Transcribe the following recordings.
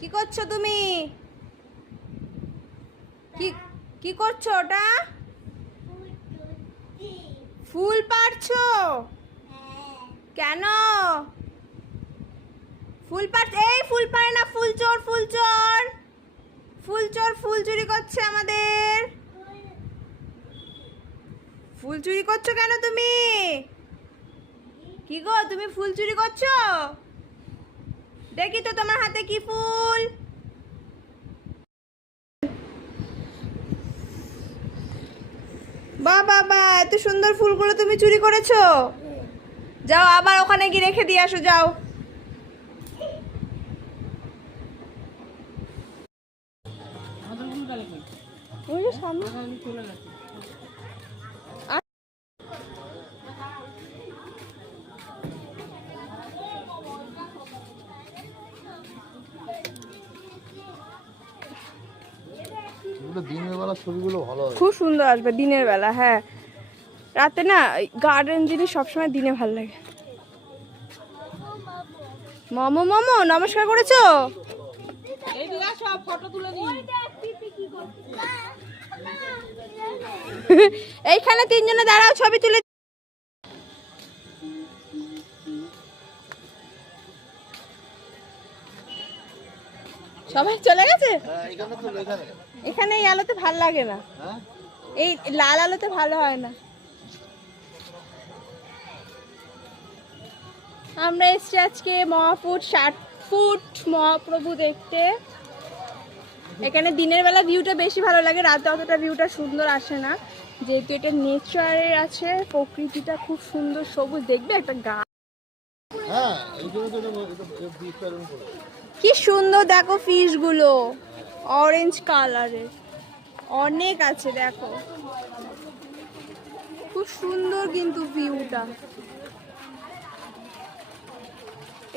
কি করছো তুমি? কি কি করছো ওটা? ফুল পাড়ছো? কেন ফুল পাড়ছ? এই ফুল পাড়ে না, ফুল চোর, ফুল চোর, ফুল চোর, ফুল চুরি করছে আমাদের। ফুল চুরি করছো কেন তুমি? কি গো, তুমি ফুল চুরি করছো? দেখি তো তোমার হাতে কি ফুল। বাহ বাহ বাহ, এত সুন্দর ফুলগুলো তুমি চুরি করেছো। যাও আবার ওখানে গিয়ে রেখে দিয়ে আসো, যাও। ওই যে সামনে। দিনের বেলা ছবিগুলো ভালো হয়, খুব সুন্দর আসবে দিনের বেলা। হ্যাঁ, রাতে না গার্ডেন জিনিস সবসময় দিনে ভালো লাগে। মমো মমো নমস্কার করেছো? এইখানে তিনজনে দাঁড়াও, ছবি তুলে। সবাই চলে গেছে। এখানে এই আলোতে ভাল লাগে না, এই লাল আলোতে ভালো হয় না। আমরা এসছি আজকে মহাফুট 60 ফুট মহাপ্রভু দেখতে। এখানে দিনের বেলা ভিউটা বেশি ভালো লাগে, রাতে অতটা ভিউটা সুন্দর আসে না, যেহেতু এটা নেচারের আছে, প্রকৃতিটা খুব সুন্দর সবুজ। দেখবে একটা গাছ, কি সুন্দর দেখো, ফিশ গুলো অরেঞ্জ কালারের অনেক আছে, দেখো খুব সুন্দর কিন্তু ভিউটা।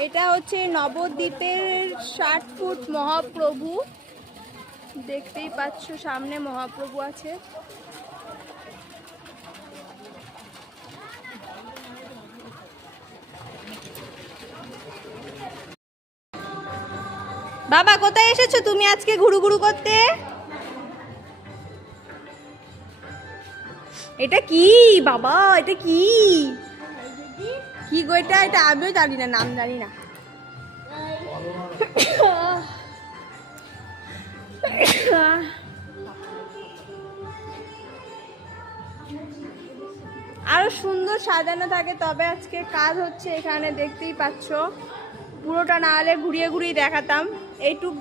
এটা হচ্ছে নবদ্বীপের 60 ফুট মহাপ্রভু, দেখতেই পাচ্ছ সামনে মহাপ্রভু আছে। বাবা কোথায় এসেছো তুমি আজকে ঘুরু ঘুরু করতে? এটা কি বাবা, এটা কি কি গো? এটা এটা আমিও জানি না, নাম জানি না। আরো সুন্দর সাজানো থাকে, তবে আজকে কাজ হচ্ছে এখানে, দেখতেই পাচ্ছ। পুরোটা না হলে ঘুরিয়ে ঘুরিয়ে দেখাতাম। এইটুক